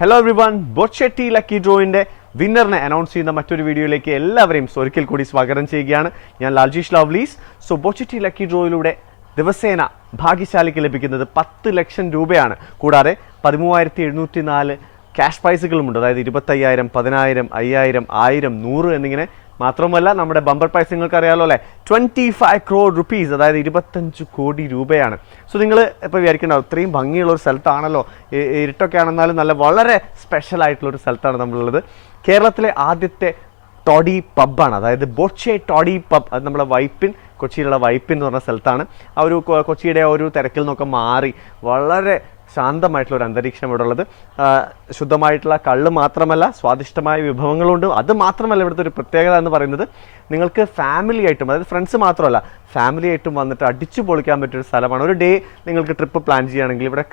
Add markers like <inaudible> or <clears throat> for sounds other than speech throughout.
Hello everyone Bochetti lucky ഡ്രോയിന്റെ വിന്നറിനെ announce ചെയ്യുന്ന മറ്റൊരു വീഡിയോയിലേക്ക് എല്ലാവരെയും ഒരിക്കൽ കൂടി സ്വാഗതം ചെയ്യുകയാണ്. ഞാൻ ലാൽജീഷ് ലവ്ലീസ് സോ ബൊച്ചെട്ടി ലക്കി ഡ്രോയിലൂടെ ദിവസേന ഭാഗ്യശാലിക്ക് ലഭിക്കുന്നത് പത്ത് ലക്ഷം രൂപയാണ്. കൂടാതെ പതിമൂവായിരത്തി എഴുന്നൂറ്റി നാല് ക്യാഷ് പ്രൈസുകളുമുണ്ട് അതായത് ഇരുപത്തയ്യായിരം പതിനായിരം അയ്യായിരം ആയിരം നൂറ് എന്നിങ്ങനെ മാത്രമല്ല നമ്മുടെ ബമ്പർ പ്രൈസ് നിങ്ങൾക്ക് അറിയാലോ അല്ലേ? ട്വന്റി ഫൈവ് ക്രോർ റുപ്പീസ് അതായത് ഇരുപത്തഞ്ച് കോടി രൂപയാണ്. സോ നിങ്ങൾ ഇപ്പോൾ വിചാരിക്കണ്ടാവും ഇത്രയും ഭംഗിയുള്ള ഒരു സ്ഥലത്താണല്ലോ ഇരുട്ടൊക്കെ ആണെന്നാലും നല്ല വളരെ സ്പെഷ്യൽ ആയിട്ടുള്ള ഒരു സ്ഥലത്താണ് നമ്മളുള്ളത്. കേരളത്തിലെ ആദ്യത്തെ ടോഡി പബ്ബാണ് അതായത് ബോട്ട്ഷെ ടോഡി പബ് അത് നമ്മുടെ വൈപ്പിൻ കൊച്ചിയിലുള്ള വൈപ്പിൻ എന്ന് പറഞ്ഞ സ്ഥലത്താണ്. ആ ഒരു കൊച്ചിയുടെ ഒരു തിരക്കിൽ നിന്നൊക്കെ മാറി വളരെ ശാന്തമായിട്ടുള്ള ഒരു അന്തരീക്ഷം ഇവിടെ ഉള്ളത് ശുദ്ധമായിട്ടുള്ള കള്ള് മാത്രമല്ല സ്വാദിഷ്ടമായ വിഭവങ്ങളുണ്ട്. അത് മാത്രമല്ല ഇവിടുത്തെ ഒരു പ്രത്യേകത എന്ന് പറയുന്നത് നിങ്ങൾക്ക് ഫാമിലി ആയിട്ടും അതായത് ഫ്രണ്ട്സ് മാത്രമല്ല ഫാമിലി ആയിട്ടും വന്നിട്ട് അടിച്ചു പൊളിക്കാൻ പറ്റിയൊരു സ്ഥലമാണ്. ഒരു ഡേ നിങ്ങൾക്ക് ട്രിപ്പ് പ്ലാൻ ചെയ്യുകയാണെങ്കിൽ ഇവിടെ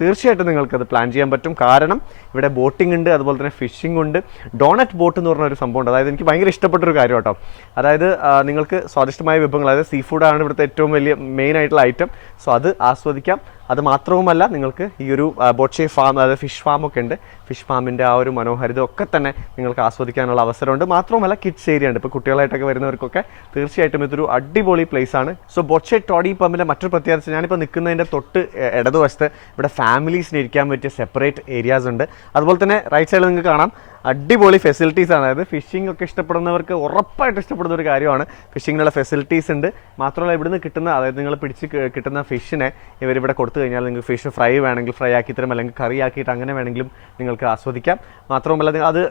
തീർച്ചയായിട്ടും നിങ്ങൾക്ക് അത് പ്ലാൻ ചെയ്യാൻ പറ്റും. കാരണം ഇവിടെ ബോട്ടിംഗ് ഉണ്ട് അതുപോലെ തന്നെ ഫിഷിംഗ് ഉണ്ട്. ഡോണറ്റ് ബോട്ട് എന്ന് പറഞ്ഞ ഒരു സംഭവം ഉണ്ട് അതായത് എനിക്ക് ഭയങ്കര ഇഷ്ടപ്പെട്ട ഒരു കാര്യം കേട്ടോ. അതായത് നിങ്ങൾക്ക് സ്വാദിഷ്ടമായ വിഭവങ്ങൾ അതായത് സീ ഫുഡാണ് ഇവിടുത്തെ ഏറ്റവും വലിയ മെയിൻ ആയിട്ടുള്ള ഐറ്റം സോ അത് ആസ്വദിക്കാം. അത് മാത്രവുമല്ല നിങ്ങൾക്ക് ഈ ഒരു ബോട്ട്ഷേ ഫാം അതായത് ഫിഷ് ഫാം ഒക്കെ ഉണ്ട്. ഫിഷ് ഫാമിന്റെ ആ ഒരു മനോഹാരിത ഒക്കെ തന്നെ നിങ്ങൾക്ക് ആസ്വദിക്കാനുള്ള അവസരമുണ്ട്. മാത്രവുമല്ല കിഡ്സ് ഏരിയ ഉണ്ട്. ഇപ്പോൾ കുട്ടികളായിട്ടൊക്കെ വരുന്നവർക്കൊക്കെ തീർച്ചയായിട്ടും ഇതൊരു അടിപൊളി പ്ലേസ് ആണ്. സോ ബൊച്ചെ ടോഡി പമ്പിന്റെ മറ്റൊരു പ്രത്യേകത ഞാനിപ്പോൾ നിൽക്കുന്നതിന്റെ തൊട്ട് ഇടതുവശത്ത് ഇവിടെ ഫാമിലീസിന് ഇരിക്കാൻ പറ്റിയ സെപ്പറേറ്റ് ഏരിയാസ് ഉണ്ട്. അതുപോലെ തന്നെ റൈറ്റ് സൈഡിൽ നിങ്ങൾക്ക് കാണാം. അടിപൊളി ഫെസിലിറ്റീസ് ആണ്. അതായത് ഫിഷിംഗ് ഒക്കെ ഇഷ്ടപ്പെടുന്നവർക്ക് ഉറപ്പായിട്ട് ഇഷ്ടപ്പെടുന്ന ഒരു കാര്യമാണ്. ഫിഷിങ്ങിനുള്ള ഫെസിലിറ്റീസ് ഉണ്ട്. മാത്രമല്ല ഇവിടുന്ന് കിട്ടുന്ന അതായത് നിങ്ങൾ പിടിച്ച് കിട്ടുന്ന ഫിഷിനെ ഇവരിവിടെ കൊടുത്തു കഴിഞ്ഞാൽ നിങ്ങൾക്ക് ഫിഷ് ഫ്രൈ വേണമെങ്കിൽ ഫ്രൈ ആക്കി തരും. അല്ലെങ്കിൽ കറി ആക്കിയിട്ട് അങ്ങനെ വേണമെങ്കിലും നിങ്ങൾക്ക് ആസ്വദിക്കാം. മാത്രമല്ല അത്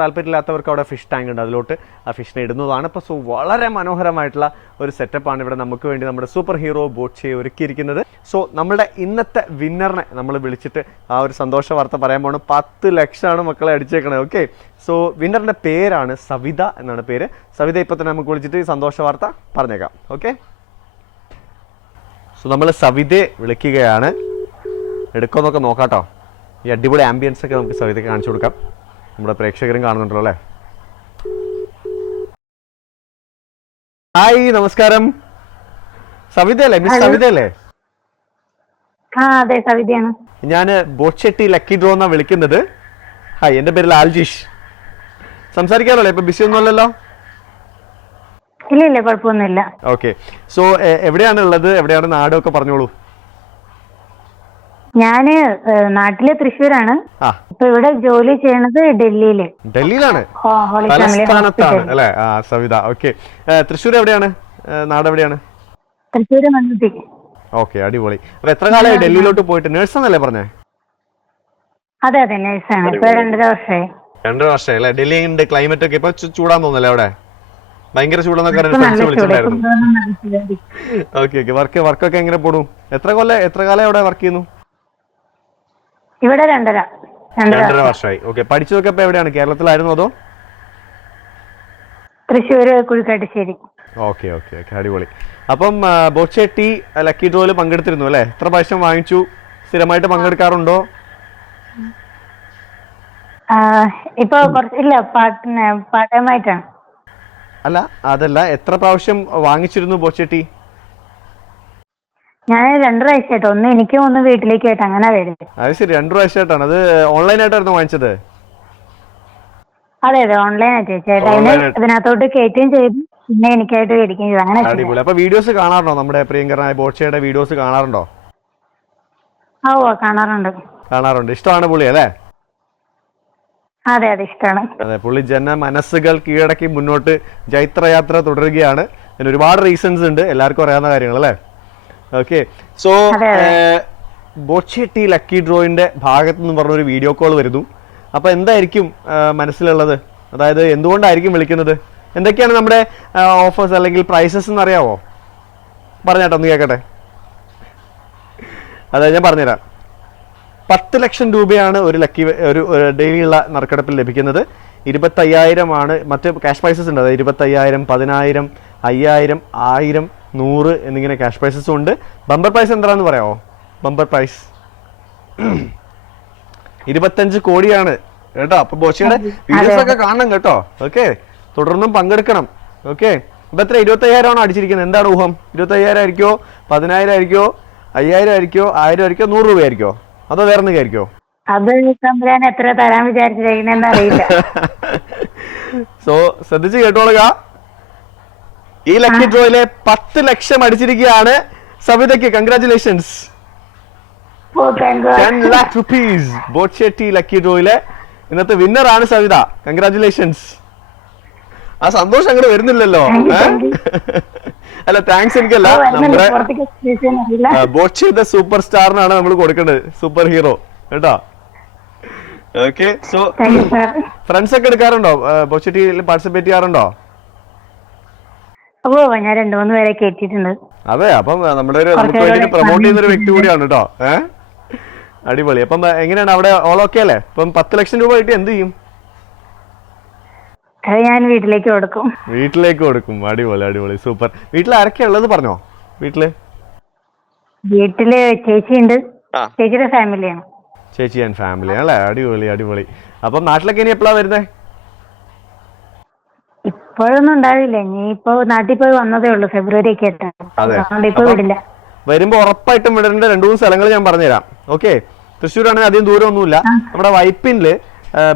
താല്പര്യമില്ലാത്തവർക്ക് അവിടെ ഫിഷ് ടാങ്ക് ഉണ്ട്. അതിലോട്ട് ആ ഫിഷിനെ ഇടുന്നതാണ്. അപ്പോൾ സോ വളരെ മനോഹരമായിട്ടുള്ള ഒരു സെറ്റപ്പാണ് ഇവിടെ നമുക്ക് വേണ്ടി നമ്മുടെ സൂപ്പർ ഹീറോ ബോട്ട്ഷെ ഒരുക്കിയിരിക്കുന്നത്. സോ നമ്മുടെ ഇന്നത്തെ വിന്നറിനെ നമ്മൾ വിളിച്ചിട്ട് ആ ഒരു സന്തോഷ വാർത്ത പറയാൻ പോകണം പത്ത് ലക്ഷമാണ് മക്കളെ അടിച്ചേക്കണത്. ഓക്കെ സോ വിന്നറിന്റെ പേരാണ് സവിത എന്നാണ് പേര്. സവിത ഇപ്പോൾ തന്നെ നമുക്ക് വിളിച്ചിട്ട് സന്തോഷ വാർത്ത പറഞ്ഞേക്കാം. ഓക്കെ സോ നമ്മൾ സവിതയെ വിളിക്കുകയാണ്. എടുക്കുമെന്നൊക്കെ നോക്കാട്ടോ. ഈ അടിപൊളി ആംബിയൻസ് ഒക്കെ നമുക്ക് സവിതയ്ക്ക് കാണിച്ചു കൊടുക്കാം. നമ്മുടെ പ്രേക്ഷകരും കാണുന്നുണ്ടല്ലോ അല്ലേ? ഹായ് നമസ്കാരം. സവിതയല്ലേ മിസ് സവിതയല്ലേ ഞാൻ ബോട്ട്ഷെട്ടി ലക്കി ഡ്രോ എന്നാ വിളിക്കുന്നത്. ഹായ് എന്റെ പേര് ലാൽജീഷ്. സംസാരിക്കാറല്ലേ ഇപ്പൊ ബിസി ഒന്നുമല്ലല്ലോ ഇല്ല ഇല്ല കുഴപ്പമൊന്നുമില്ല. ഓക്കെ സോ എവിടെയാണ് ഉള്ളത്? എവിടെയാണ് നാടൊക്കെ പറഞ്ഞോളൂ. ഞാൻ നാട്ടിലെ തൃശ്ശൂരാണ്. ഇപ്പൊ ഇവിടെ ജോലി ചെയ്യണത് ഡൽഹിയിൽ. ഡൽഹിയിലാണ്? അല്ലേ? ആ സവിത. ഓക്കെ തൃശ്ശൂർ എവിടെയാണ്? നാട് എവിടെയാണ്? തൃശ്ശൂര് മണ്ണുത്തി. ഓക്കെ അടിപൊളി. അപ്പൊ എത്ര കാലമായി ഡൽഹിയിലോട്ട് പോയിട്ട്? നേഴ്സ് എന്നല്ലേ പറഞ്ഞേ? അതെ അതെ നഴ്സാണ് ഇപ്പൊ രണ്ടര വർഷമായി രണ്ടര വർഷമായി അല്ലേ ഡൽഹി ഉണ്ട് ക്ലൈമറ്റ് ഒക്കെ ഇപ്പൊ ചു- ചൂടാൻ തോന്നല്ലേ അവിടെ? ഭയങ്കര ചൂടെന്നൊക്കെ ഇപ്പൊ ഫ്രണ്ട്സ് നല്ല ഇപ്പൊ വിളിച്ചിട്ടുണ്ടായിരുന്നു ചൂട്. ഓക്കെ ഓക്കെ വർക്ക് വർക്കൊക്കെ എങ്ങനെ പോടും എത്ര കൊല്ലം എത്ര കാലം അവിടെ വർക്ക് ചെയ്യുന്നു? ഇവിടെ രണ്ടര. രണ്ടര രണ്ടര വർഷമായി. ഓക്കെ പഠിച്ചതൊക്കെ ഇപ്പൊ എവിടെയാണ്? കേരളത്തിലായിരുന്നു അതോ? Thrissur Kuzhikkattussery. Okay okay okay അടിപൊളി. അപ്പം ആ, ലക്കി ഡ്രോയിൽ പങ്കെടുത്തിരുന്നു അല്ലേ? എത്ര പ്രാവശ്യം വാങ്ങിച്ചു? സ്ഥിരമായിട്ട് പങ്കെടുക്കാറുണ്ടോ? ഇപ്പൊ കുറച്ചില്ല പാട്ടിന് ആയിട്ടാണ് അല്ല അതല്ല എത്ര പ്രാവശ്യം വാങ്ങിച്ചിരുന്നു ബോച്ചേട്ടി? ഞാൻ രണ്ടു പ്രാവശ്യമായിട്ട് ഒന്ന് എനിക്കും ഒന്ന് വീട്ടിലേക്ക് ആയിട്ട് അങ്ങനെ വരുന്നത്. അത് ശരി രണ്ടു പ്രാവശ്യമായിട്ടാണ്. അത് ഓൺലൈനായിട്ടായിരുന്നു വാങ്ങിച്ചത്? അതെ അതെ ഓൺലൈൻ ആയിട്ട് ചേട്ടാ ഇതിനകത്തോട്ട് കയറ്റുകയും ചെയ്തു പിന്നെ എനിക്കായിട്ട് മേടിക്കുകയും ചെയ്തു. അങ്ങനെ അടിപൊളി. അപ്പൊ വീഡിയോസ് കാണാറുണ്ടോ? നമ്മുടെ പ്രിയങ്കരനായ ബോച്ചയുടെ വീഡിയോസ് കാണാറുണ്ടോ? ഓ കാണാറുണ്ട്. കാണാറുണ്ട്. ഇഷ്ടമാണ് പുള്ളി അല്ലേ? അതെ അതെ ഇഷ്ടമാണ് അതെ പുള്ളി ജന മനസ്സുകൾ കീഴടക്കി മുന്നോട്ട് ജൈത്രയാത്ര തുടരുകയാണ്. അതിന് ഒരുപാട് റീസൺസ് ഉണ്ട്. എല്ലാവർക്കും അറിയാവുന്ന കാര്യങ്ങൾ അല്ലേ? ഓക്കെ സോ ബോച്ചെട്ടി ലക്കി ഡ്രോയിന്റെ ഭാഗത്ത് നിന്ന് പറഞ്ഞൊരു വീഡിയോ കോൾ വരുന്നു. അപ്പൊ എന്തായിരിക്കും മനസ്സിലുള്ളത്? അതായത് എന്തുകൊണ്ടായിരിക്കും വിളിക്കുന്നത്? എന്തൊക്കെയാണ് നമ്മുടെ ഓഫേഴ്സ് അല്ലെങ്കിൽ പ്രൈസസ് എന്ന് അറിയാവോ പറഞ്ഞാട്ടോ ഒന്ന് കേൾക്കട്ടെ അതെ ഞാൻ പറഞ്ഞുതരാം. പത്ത് ലക്ഷം രൂപയാണ് ഒരു ലക്കി ഒരു ഡെയിലിയുള്ള നറുക്കെടുപ്പിൽ ലഭിക്കുന്നത്. ഇരുപത്തയ്യായിരമാണ് മറ്റ് ക്യാഷ് പ്രൈസസ് ഉണ്ട്. അതായത് ഇരുപത്തയ്യായിരം പതിനായിരം അയ്യായിരം ആയിരം നൂറ് എന്നിങ്ങനെ ക്യാഷ് പ്രൈസസും ഉണ്ട്. ബമ്പർ പ്രൈസ് എന്താണെന്ന് പറയാമോ? ബമ്പർ പ്രൈസ് <clears throat> ഇരുപത്തഞ്ച് കോടിയാണ്. കേട്ടോ? അപ്പൊ ബോഷിയുടെ വീഡിയോസ് ഒക്കെ കാണണം കേട്ടോ. ഓക്കെ തുടർന്നും പങ്കെടുക്കണം. ഓക്കെ ഇപ്പൊ എത്ര? ഇരുപത്തയ്യായിരം ആണോ അടിച്ചിരിക്കുന്നത്. എന്താണ് ഊഹം? ഇരുപത്തയ്യായിരം ആയിരിക്കോ? പതിനായിരം ആയിരിക്കോ? അയ്യായിരം ആയിരിക്കോ? ആയിരം ആയിരിക്കോ? നൂറ് രൂപ ആയിരിക്കോ അതോ വേറെ എന്തെങ്കിലും അത് തമ്പുരാൻ എത്ര തരാൻ വിചാരിച്ചിരിക്കണെന്ന് അറിയില്ല. <laughs> സോ ശ്രദ്ധിച്ചു കേട്ടോളുക. ഈ ലക്കി ഡ്രോയിലെ പത്ത് ലക്ഷം അടിച്ചിരിക്കുകയാണ് സവിതയ്ക്ക്. Congratulations ten lakh rupees Bochetti lucky ഡ്രോയിലെ ഇന്നത്തെ വിന്നർ ആണ് സവിത. കൺഗ്രാറ്റുലേഷൻസ് ആ സന്തോഷം അങ്ങോട്ട് വരുന്നില്ലല്ലോ <laughs> അല്ല താങ്ക്സ് എനിക്കല്ല. നമ്മുടെ ബോക്സ് ചെയ്ത സൂപ്പർ സ്റ്റാറിനാണ് നമ്മൾ കൊടുക്കേണ്ടത് സൂപ്പർ ഹീറോ കേട്ടോ? ഓക്കെ സോ ഫ്രണ്ട്സ് ഒക്കെ എടുക്കാറുണ്ടോ? ബോച്ചിറ്റിയിൽ പാർട്ടിസിപ്പേറ്റ് ചെയ്യാറുണ്ടോ? ഓ ഞാൻ രണ്ടു മൂന്ന് പേരെ കേട്ടിട്ടുണ്ട് അതെ അപ്പം നമ്മുടെ ഒരു നമുക്ക് വേണ്ടി പ്രൊമോട്ട് ചെയ്യുന്ന ഒരു വ്യക്തി കൂടിയാണ് കേട്ടോ. ഏഹ് അടിപൊളി. അപ്പം എങ്ങനെയാണ് അവിടെ ഓൾ ഓക്കെ അല്ലേ? അപ്പം പത്ത് ലക്ഷം രൂപ കിട്ടി എന്ത് ചെയ്യും? അത് ഞാൻ വീട്ടിലേക്ക് കൊടുക്കും. വീട്ടിലേക്ക് കൊടുക്കും. അടിപൊളി അടിപൊളി. സൂപ്പർ. വീട്ടിൽ ആരൊക്കെയാ ഉള്ളത് പറഞ്ഞോ? വീട്ടിൽ? വീട്ടിൽ ചേച്ചിയുണ്ട്. ആ. ചേച്ചിയുടെ ഫാമിലിയാണ്. ചേച്ചി ആൻഡ് ഫാമിലി അല്ലേ അടിപൊളി അടിപൊളി. അപ്പം നാട്ടിലൊക്കെ ഇനി എപ്പോഴാ വരുന്നത് ഇപ്പോഴൊന്നും ഉണ്ടാവില്ല. ഇനി ഇപ്പൊ നാട്ടിൽ പോയി വന്നതേ ഉള്ളൂ. ഫെബ്രുവരി ഒക്കെ അതെ. അതുകൊണ്ട് ഇപ്പൊ അപ്പം- വിടില്ല. വരുമ്പോ ഉറപ്പായിട്ടും വിടേണ്ട രണ്ടു മൂന്ന് സ്ഥലങ്ങൾ ഞാൻ പറഞ്ഞുതരാം. ഓക്കെ? തൃശ്ശൂരാണെങ്കിൽ അധികം ദൂരമൊന്നുമില്ല. നമ്മുടെ വൈപ്പിനിൽ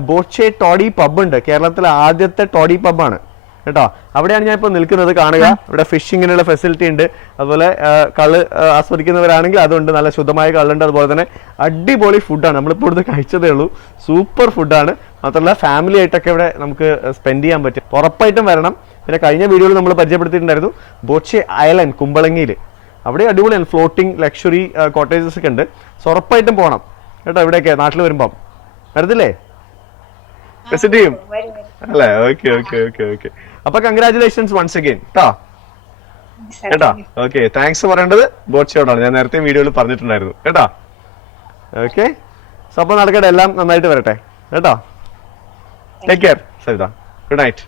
ബോച്ചെ ടോഡി പബ് ഉണ്ട്. കേരളത്തിലെ ആദ്യത്തെ ടോഡി പബ്ബാണ് കേട്ടോ? അവിടെയാണ് ഞാൻ ഇപ്പോൾ നിൽക്കുന്നത് കാണുക. ഇവിടെ ഫിഷിങ്ങിനുള്ള ഫെസിലിറ്റി ഉണ്ട്. അതുപോലെ കൾ കള്ള് ആസ്വദിക്കുന്നവരാണെങ്കിൽ അതുണ്ട്. നല്ല ശുദ്ധമായ കള്ളുണ്ട്. അതുപോലെ തന്നെ അടിപൊളി ഫുഡാണ് നമ്മളിപ്പോൾ ഇവിടുന്ന് കഴിച്ചതേ ഉള്ളൂ. സൂപ്പർ ഫുഡാണ് മാത്രമല്ല ഫാമിലി ആയിട്ടൊക്കെ ഇവിടെ നമുക്ക് സ്പെൻഡ് ചെയ്യാൻ പറ്റും. ഉറപ്പായിട്ടും വരണം. പിന്നെ കഴിഞ്ഞ വീഡിയോയിൽ നമ്മൾ പരിചയപ്പെടുത്തിയിട്ടുണ്ടായിരുന്നു ബോച്ചെ ഐലൻഡ് കുമ്പളങ്ങിയിൽ അവിടെ അടിപൊളിയാണ്. ഫ്ലോട്ടിംഗ് ലക്ഷറി കോട്ടേജസ് ഒക്കെ ഉണ്ട്. സോ ഉറപ്പായിട്ടും പോകണം കേട്ടോ ഇവിടെയൊക്കെ നാട്ടിൽ വരുമ്പം. വരത്തില്ലേ? വിസിറ്റ് ചെയ്യും അല്ലേ? ഓക്കെ ഓക്കെ ഓക്കെ ഓക്കെ അപ്പൊ കൺഗ്രാചുലേഷൻസ് വൺസ് അഗൈൻ കേട്ടോ? കേട്ടോ ഓക്കെ താങ്ക്സ് പറയേണ്ടത് ബോട്ട്ഷോടാണ് ഞാൻ നേരത്തെ വീഡിയോയിൽ പറഞ്ഞിട്ടുണ്ടായിരുന്നു. കേട്ടോ? ഓക്കെ സോ അപ്പൊ നടക്കട്ടെ. എല്ലാം നന്നായിട്ട് വരട്ടെ. കേട്ടോ? Take care Savitha. Good night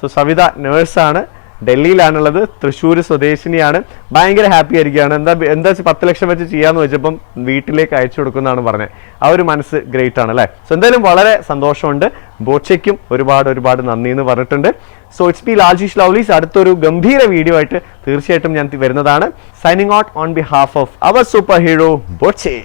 so Savitha നേഴ്സാണ് ഡൽഹിയിലാണുള്ളത്. തൃശ്ശൂർ സ്വദേശിനിയാണ്. ഭയങ്കര ഹാപ്പി ആയിരിക്കുകയാണ്. എന്താ എന്താ വെച്ചാൽ പത്ത് ലക്ഷം വെച്ച് ചെയ്യാന്ന് വെച്ചപ്പം വീട്ടിലേക്ക് അയച്ചു കൊടുക്കുന്നതാണ് പറഞ്ഞത്. ആ ഒരു മനസ്സ് ഗ്രേറ്റ് ആണ് അല്ലേ? സോ എന്തായാലും വളരെ സന്തോഷമുണ്ട്. ബോച്ചയ്ക്കും ഒരുപാട് ഒരുപാട് നന്ദി എന്ന് പറഞ്ഞിട്ടുണ്ട്. So it's be Laljeesh lovelies അടുത്തൊരു ഗംഭീര വീഡിയോ ആയിട്ട് തീർച്ചയായിട്ടും ഞാൻ വരുന്നതാണ്. Signing out on behalf of our super hero Boche